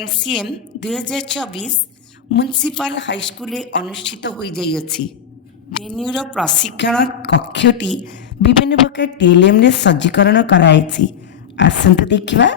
MCM 2024 municipal high school अनुष्ठित हो जाइए। वेन्यूर प्रशिक्षण कक्षटी विभिन्न प्रकार TLM रे सज्जीकरण कराई। आसंतु देखिबा।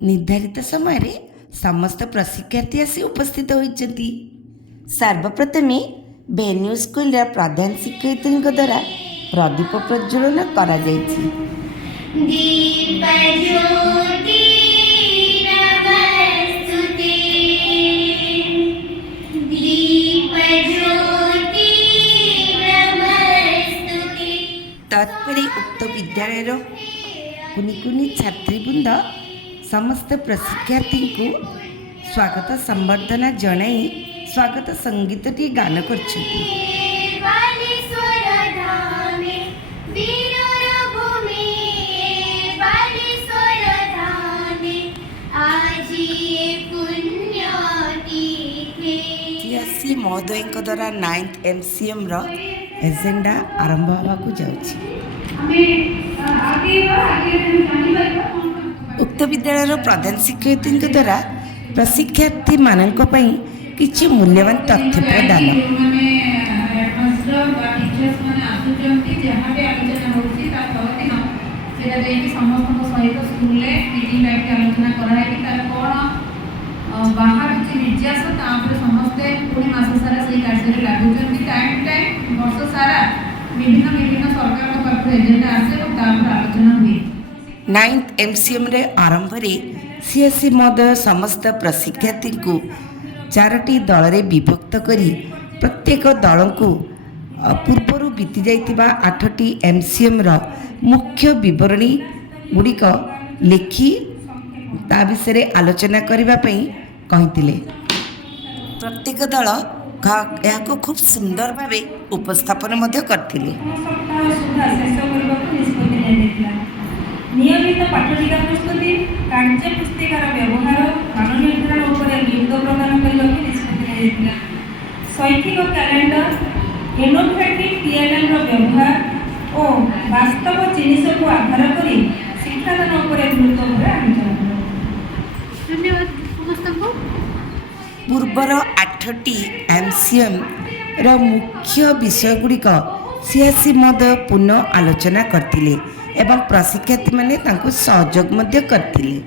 निर्धारित समय समस्त प्रशिक्षार्थी आसी उपस्थित होती। सर्वप्रथमे वेन्यू स्कूल प्रधान शिक्षयित्री द्वारा प्रदीप प्रज्वलन करा जायछि। तत्परे उक्त विद्यालय कुनि कुनि छात्रीवृंद समस्त प्रशिक्षार्थी को स्वागत संबर्धना जनाई स्वागत संगीतटी गान करछथि। TSC महोदय द्वारा 9th MCM रो एजेंडा आरंभ होबाकू जाउछि। उक्त विद्यालय प्रधान शिक्षयित्री द्वारा प्रशिक्षार्थी मानक पई किछि मूल्यवान तथ्य प्रदान। नाइन्थ MCM रे आरंभ रे CSC महोदय समस्त प्रशिक्षार्थी को 4टी दल रे विभक्त करी प्रत्येक दल को पूर्व बीती जाइतिबा 8टी MCM रो मुख्य विवरणी गुड़िक लिखि ता विषय आलोचना करबा पई कहितिले। प्रत्येक दल यह को खूब सुंदर भावे उपस्थापन मध्य करथिले। नियमित पाठलिका प्रस्तुति कार्य पुस्तिकार व्यवहार मान निर्धारण उपरे गुरुत्व प्रदान करने निष्पत्ति निया। शैक्षिक कैलेंडर इनोवेटिव TLM व्यवहार और वास्तव जिनिस को आधार कर शिक्षादान उपरे गुरुत्व आलोचना। धन्यवाद समस्त को। पूर्वर 8टी MCM रो मुख्य विषय गुड़िक CSC महोदय पुनः आलोचना करथिले एवं प्रशिक्षार्थी माने तांको सहयोग मध्य करथिले।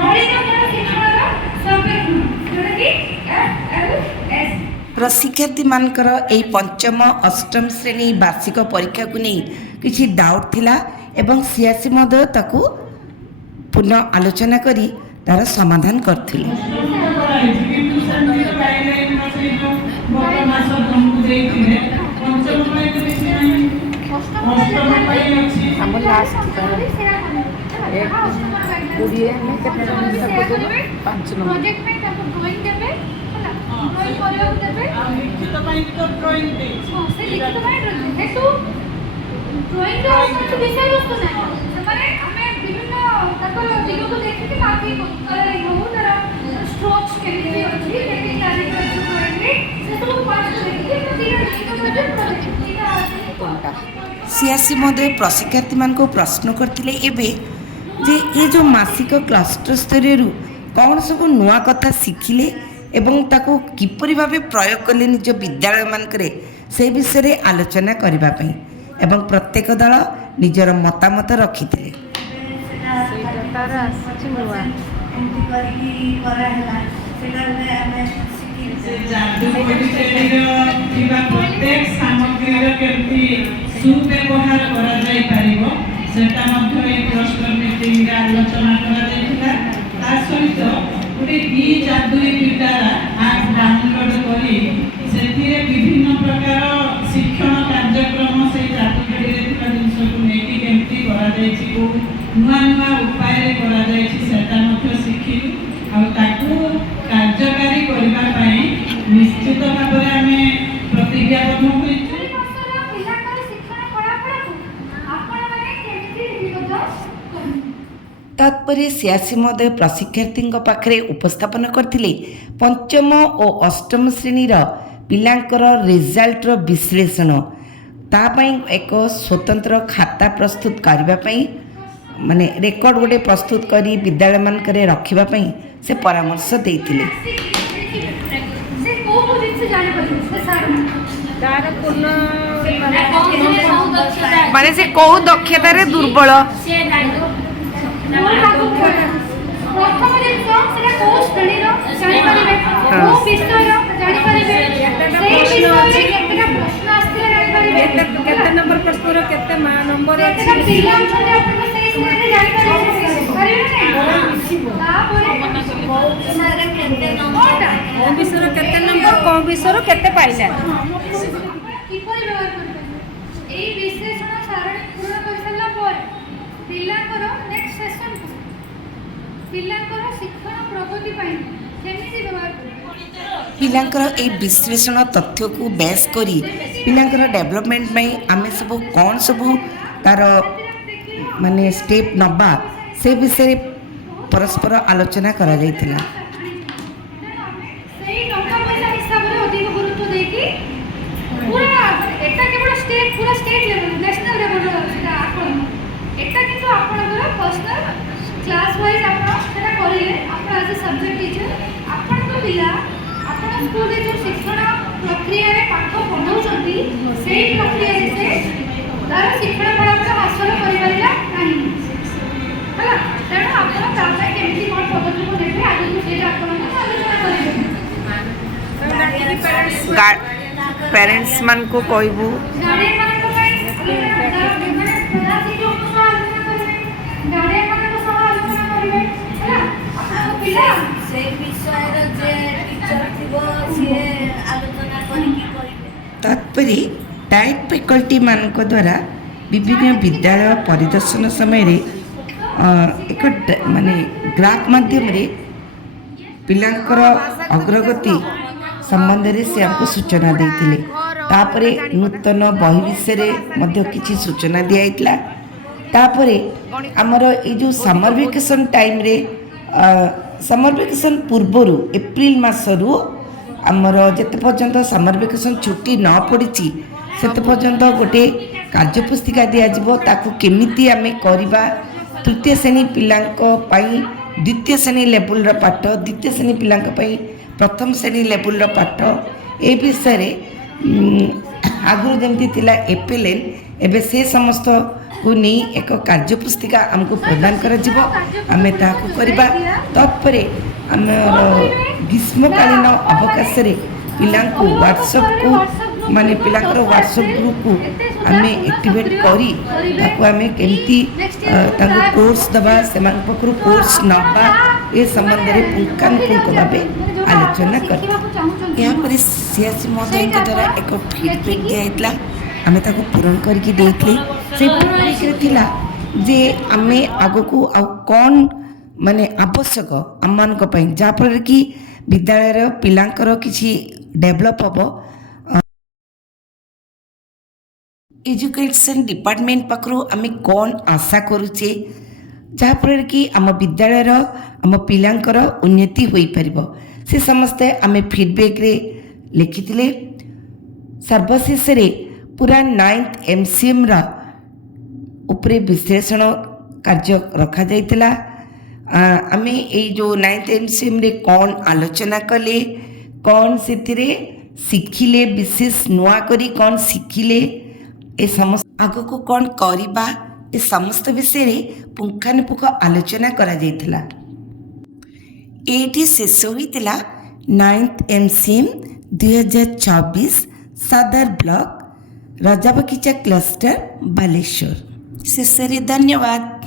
ମୌଳିକ ଜ୍ଞାନ ଶିକ୍ଷଣର ସର୍ବେକ୍ଷଣ ଯୋଉଟାକି FLS। ପ୍ରଶିକ୍ଷାର୍ଥୀମାନଙ୍କର ଏହି ପଞ୍ଚମ ଅଷ୍ଟମ ଶ୍ରେଣୀ ବାର୍ଷିକ ପରୀକ୍ଷାକୁ ନେଇ କିଛି ଡାଉଟ୍ ଥିଲା ଏବଂ ସିଏ ଆସି ମଧ୍ୟ ତାକୁ ପୁନଃ ଆଲୋଚନା କରି ତାର ସମାଧାନ କରିଥିଲେ। प्रोजेक्ट में ताको ड्राइंग देबे होला ड्राइंग କରିବାକୁ ଦେବେ लिखित ପାଇଁ ତ ଡ୍ରଇଂ ଦେଇଛି ହଁ ସେ ଲିଖିତ ପାଇଁ ହେତୁ ଡ୍ରାଇଂ ର କିଛି ବିଷୟ ବସ୍ତୁ ନାହିଁ ସେମାନେ ଆମେ ବିଭିନ୍ନ ତାଙ୍କର ଦିଗକୁ ଦେଖିକି ବାକି କରେ ହଉ ତାର ଷ୍ଟ୍ରୋକ୍ସ କେମିତି ଅଛି କେମିତି ତାରିଖ ଅଛି ଡ୍ରାଇଂରେ ସେ ସବୁ ପାଠ ଦେଖିକି ତ ଦିଟା ପ୍ରୋଜେକ୍ଟ ଦିଟା ସିଏ ଆସି ମଧ୍ୟ ପ୍ରଶିକ୍ଷାର୍ଥୀମାନଙ୍କୁ ପ୍ରଶ୍ନ କରିଥିଲେ ଏବେ ଯେ ଏ ଯେଉଁ ମାସିକ କ୍ଲଷ୍ଟର ସ୍ତରୀୟରୁ କ'ଣ ସବୁ ନୂଆ କଥା ଶିଖିଲେ ଏବଂ ତାକୁ କିପରି ଭାବେ ପ୍ରୟୋଗ କଲେ ନିଜ ବିଦ୍ୟାଳୟମାନଙ୍କରେ ସେ ବିଷୟରେ ଆଲୋଚନା କରିବା ପାଇଁ ଏବଂ ପ୍ରତ୍ୟେକ ଦଳ ନିଜର ମତାମତ ରଖିଥିଲେ। ଏମିତି କରିକି କରାହେଲା ସେଇଟା ଗୋଟେ ଆମେ ସେ ଯାଦୁ ପରିଚୟର ଥିବା ପ୍ରତ୍ୟେକ ସାମଗ୍ରୀର କେମିତି ସୁବ୍ୟବହାର କରାଯାଇ ପାରିବ ସେଟା ମଧ୍ୟ ଏହି କ୍ଲଷ୍ଟର ମିଟିଂରେ ଆଲୋଚନା କରାଯାଇଥିଲା। ତା ସହିତ ଗୋଟେ ଇ ଯାଦୁଇ ପିଟାରା ଆପ୍ ଡାଉନଲୋଡ୍ କରି ସେଥିରେ ବିଭିନ୍ନ ପ୍ରକାର ଶିକ୍ଷଣ କାର୍ଯ୍ୟକ୍ରମ ସେଇ ଯାଦୁଗିରିରେ ଥିବା ଜିନିଷକୁ ନେଇକି କେମିତି କରାଯାଇଛି କୋଉ ନୂଆ ନୂଆ ଉପାୟରେ କରାଯାଇଛି ସେଟା ମଧ୍ୟ ଶିଖିଲୁ ଆଉ ତାକୁ କାର୍ଯ୍ୟକାରୀ କରିବା ପାଇଁ ନିଶ୍ଚିତ ଭାବରେ ଆମେ ପ୍ରତିଜ୍ଞାବଦ୍ଧ ହୋଇଛୁ। ତାପରେ ସେ ଆସି ମଧ୍ୟ ପ୍ରଶିକ୍ଷାର୍ଥୀଙ୍କ ପାଖରେ ଉପସ୍ଥାପନ କରିଥିଲେ ପଞ୍ଚମ ଓ ଅଷ୍ଟମ ଶ୍ରେଣୀର ପିଲାଙ୍କର ରେଜଲ୍ଟର ବିଶ୍ଳେଷଣ ତା ପାଇଁ ଏକ ସ୍ୱତନ୍ତ୍ର ଖାତା ପ୍ରସ୍ତୁତ କରିବା ପାଇଁ ମାନେ ରେକର୍ଡ ଗୋଟେ ପ୍ରସ୍ତୁତ କରି ବିଦ୍ୟାଳୟମାନଙ୍କରେ ରଖିବା ପାଇଁ ସେ ପରାମର୍ଶ ଦେଇଥିଲେ। ମାନେ ସେ କୋଉ ଦକ୍ଷତାରେ ଦୁର୍ବଳ ପ୍ରଥମ ଜିନିଷ ସେଟା କୋଉ ଶ୍ରେଣୀର ଜାଣିପାରିବେ କୋଉ ବିଷୟର ଜାଣିପାରିବେ ସେଇ ବିଷୟରେ କେତେଟା ପ୍ରଶ୍ନ ଆସିଥିଲା ଜାଣିପାରିବେ କେତେ ନମ୍ବର ପ୍ରଶ୍ନର କେତେ ନମ୍ବର ଅଛି ପିଲା ଅଛନ୍ତି ଆପଣ ସେଇ ଶ୍ରେଣୀରେ ଜାଣିପାରିବେ ତାପରେ କୋଉ ବିଷୟରେ କେତେ ନମ୍ବର କୋଉ ବିଷୟରେ କେତେ ନମ୍ବର କୋଉ ବିଷୟର କେତେ ପାଇଲା କିପରି ବ୍ୟବହାର କରିପାରିବେ ଏଇ ବିଶ୍ଳେଷଣ ସାରଣୀ ପୂରଣ କରିସାରିଲା ପରେ ପିଲାଙ୍କର ନେକ୍ସଟ ସେସନ ପିଲାଙ୍କର ଶିକ୍ଷଣ ପ୍ରଗତି ପାଇଁ କେମିତି ବ୍ୟବହାର କରିବେ ପିଲାଙ୍କର ଏହି ବିଶ୍ଳେଷଣ ତଥ୍ୟକୁ ବେସ୍ କରି ପିଲାଙ୍କର ଡେଭଲପମେଣ୍ଟ ପାଇଁ ଆମେ ସବୁ କ'ଣ ସବୁ ତାର ମାନେ ଷ୍ଟେପ୍ ନେବା ସେ ବିଷୟରେ ପରସ୍ପର ଆଲୋଚନା କରାଯାଇଥିଲା। ସେଇ ଟଙ୍କା ପଇସା ହିସାବରେ ଅଧିକ ଗୁରୁତ୍ୱ ଦେଇକି ପୁରା ଏଟା କେବଳ ଷ୍ଟେଟ୍ ପୁରା ଷ୍ଟେଟ୍ ଲେଭେଲ ନ୍ୟାସନାଲ ଲେଭେଲର ସେଟା ଆକଳନ ଏଟା କିନ୍ତୁ ଆପଣଙ୍କର ପର୍ସନାଲ କ୍ଲାସ୍ ୱାଇଜ୍ ଆପଣ ସେଟା କରିଲେ ଆପଣ ଆଜ ଏ ସବଜେକ୍ଟ ଟିଚର ଆପଣଙ୍କ ପିଲା ଆପଣ ସ୍କୁଲରେ ଯେଉଁ ଶିକ୍ଷଣ ପ୍ରକ୍ରିୟାରେ ପାଠ ପଢ଼ାଉଛନ୍ତି ସେଇ ପ୍ରକ୍ରିୟାରେ ସେ ତାର ଶିକ୍ଷଣ ଫଳାଫଳ ହାସଲ କରିପାରିଲା ନାହିଁ ହେଲା ତେଣୁ ଆପଣ ତା ପାଇଁ କେମିତି କ'ଣ ପଦକ୍ଷେପ ନେବେ ଆଗକୁ ସେଇଟା ଆପଣଙ୍କୁ ଆଲୋଚନା କରିବେ। ପ୍ୟାରେଣ୍ଟସ୍ ମାନଙ୍କୁ କହିବୁ ଗାର୍ଡ଼ିଆନମାନଙ୍କ ପାଇଁ ଗାର୍ଡ଼ିଆନମାନଙ୍କ ସହ ଆଲୋଚନା କରିବେ ହେଲା ଆପଣଙ୍କ ପିଲା ସେଇ ବିଷୟର ଯେ ଟିଚର ଥିବ ସିଏ ଆଲୋଚନା କରିକି କହିବେ। ତାପରେ ଡାଏଟ୍ ଫ୍ୟାକଲ୍ଟିମାନଙ୍କ ଦ୍ୱାରା ବିଭିନ୍ନ ବିଦ୍ୟାଳୟ ପରିଦର୍ଶନ ସମୟରେ ଏକ ମାନେ ଗ୍ରାଫ ମାଧ୍ୟମରେ ପିଲାଙ୍କର ଅଗ୍ରଗତି ସମ୍ବନ୍ଧରେ ସେ ଆମକୁ ସୂଚନା ଦେଇଥିଲେ। ତାପରେ ନୂତନ ବହି ବିଷୟରେ ମଧ୍ୟ କିଛି ସୂଚନା ଦିଆଯାଇଥିଲା। ତାପରେ ଆମର ଏଇ ଯେଉଁ ସମର ଭେକେସନ୍ ଟାଇମ୍ରେ ସମର ଭେକେସନ୍ ପୂର୍ବରୁ ଏପ୍ରିଲ ମାସରୁ ଆମର ଯେତେ ପର୍ଯ୍ୟନ୍ତ ସମର ଭେକେସନ୍ ଛୁଟି ନ ପଡ଼ିଛି ସେତେ ପର୍ଯ୍ୟନ୍ତ ଗୋଟେ କାର୍ଯ୍ୟପୁସ୍ତିକା ଦିଆଯିବ ତାକୁ କେମିତି ଆମେ କରିବା ତୃତୀୟ ଶ୍ରେଣୀ ପିଲାଙ୍କ ପାଇଁ ଦ୍ୱିତୀୟ ଶ୍ରେଣୀ ଲେବୁଲର ପାଠ ଦ୍ୱିତୀୟ ଶ୍ରେଣୀ ପିଲାଙ୍କ ପାଇଁ ପ୍ରଥମ ଶ୍ରେଣୀ ଲେବୁଲର ପାଠ ଏ ବିଷୟରେ ଆଗରୁ ଯେମିତି ଥିଲା ଏପିଏଲ୍ଏନ୍ ଏବେ ସେ ସମସ୍ତ को नहीं एक कार्य पुस्तिका आमको प्रदान कराଯିब आमे ताकू करबा तत्परे आमर ग्रीष्मकालीन अवकाश रे पिलांकु व्हाट्सएप को माने पिलांकर व्हाट्सएप ग्रुप को आमे एक्टिवेट करी ताकू आमे केमती तांको कोर्स दबा सेमान पकरू कोर्स नबा ए संबंध रे पुंखानुपुंख भाबे आलोचना कर यहाँ पर सियासी महोदय द्वारा एक फीडबैक दिया आमे ताको पूरण करके देइतले से फीडबैक थिला जे आमे आगो को आ कोन माने आवश्यक आमान को पई जा पर कि विद्यालय रो पिलांकर किछि डेवलप हबो एजुकेशन डिपार्टमेंट पाखरु आमे कोन आशा करूचे जहाँफल कि आम विद्यालय आम पिलांकर उन्नति हो पारिबो से समस्ते आमे फीडबैक रे लिखिथिले सर्वशेष रे पूरा 9th MCM रा उपरे विश्लेषण कार्य रखा जाइतिला आमे ए जो 9th MCM रे कौन आलोचना कले कौन से शिखिले विशेष नुआ करी कौन शिखिले ए समस्त आगो को कौन करिबा ए समस्त विषय रे पुंखानुपुंख आलोचना करा जाइतिला एटी शेष होइतिला 9th MCM 2024 सदर ब्लॉक रजाबगीचा क्लस्टर बालेश्वर शेष रे धन्यवाद।